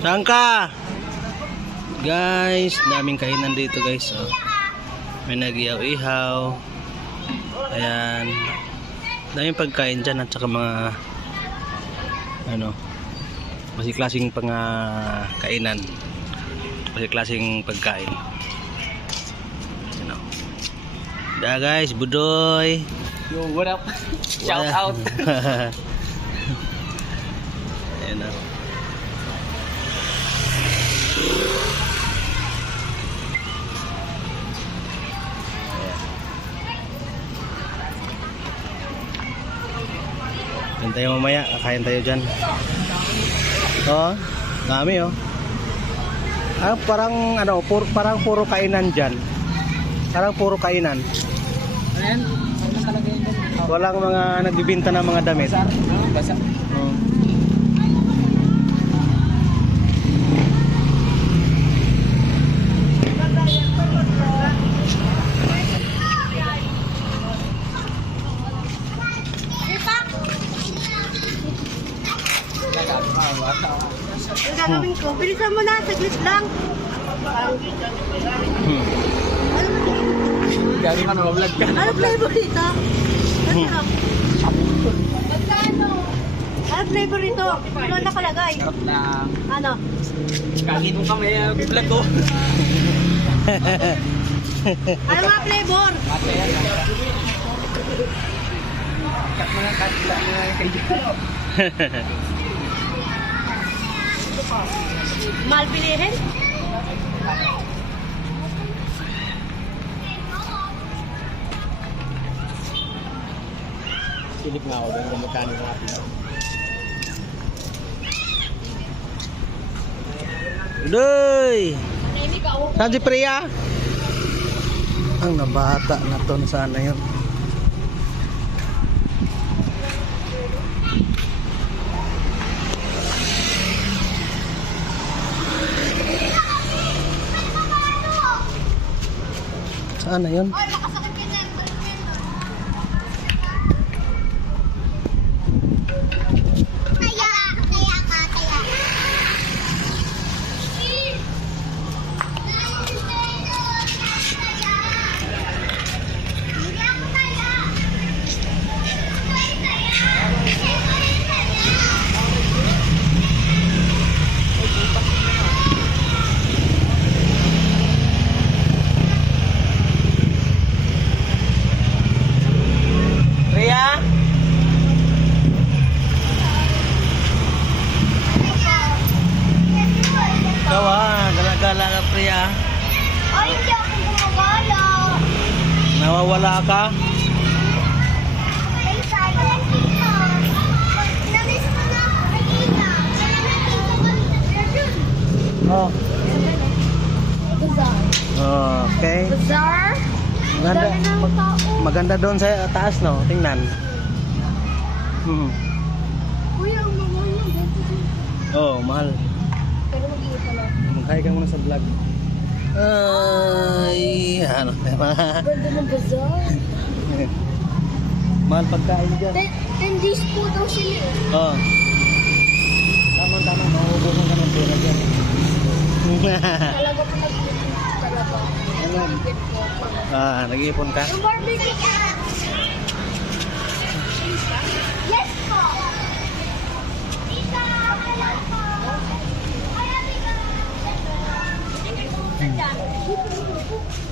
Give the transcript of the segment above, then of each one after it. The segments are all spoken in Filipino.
Saan ka? Guys, daming kainan dito guys. Oh. May nag-ihaw-ihaw. Ayan. Daming pagkain dyan at saka mga ano, kasi klaseng kainan. Kasi klaseng pagkain. Ano. Da guys, budoy. Yo, what up? Shout out. Ayan o. Kain tayo mamaya, kakain tayo dyan. Oh, dami oh. Ah, parang ano, parang puro kainan dyan. Parang puro kainan. Ayan, ano nakalagay yun? Walang mga nagbibinta ng mga damit. Basa. Oh. Ang gagawin ko, bilisan mo na, saglit lang. Gagi ka na vlog ka. Ano flavor dito? Masarap. Ano flavor dito? Ano nakalagay? Sarap lang. Ano? Gagi nung kami, vlog ko. Ano nga flavor? Ate, yan. Cut mo lang, cut lang kayo. Mahal pilihin? Silip nga ako doon kung magkano ng atin. Udoy! Saan si Priya? Ang nabata na to, sana yun. Saan na yun? Priya? Ikaw gala-gala ka Priya. Ay, hindi ako gumagala. Nawawala ka? Ay, sana lang dito. Namiss ko na ako kanina. Kaya natin ko Oh. Bazaar. Okay. Bazaar? Maganda, Dami ng tao. maganda doon sa taas, no? Tingnan. Kuya, ang mahal yung Oh, mahal. pero mag-iisa lang. Magkaya ka muna sa vlog. Ay, ano naman. Ganda ng bazaar. Mahal pagkain dyan. 10 days po daw sila eh. Oh. Tama, mauubusan ka ng pera dyan. Talaga po nag-iipon talaga. Ano? Nag-iipon ka? Yung barbecue ka! Yes po! Tita, hello po!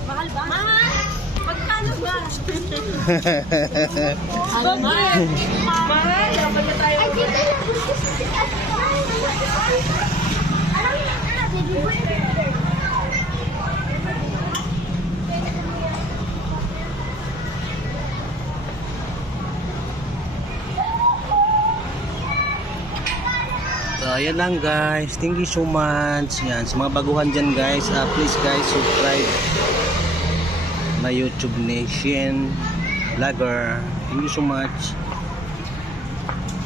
Mahal ba? Mahal! Magkano ba? Mahal! Mahal! Dapat na tayo. Ay, dito lang. So, ayan lang guys. Thank you so much. Yan, sa mga baguhan dyan guys, please guys, subscribe my YouTube Nation Vlogger. Thank you so much.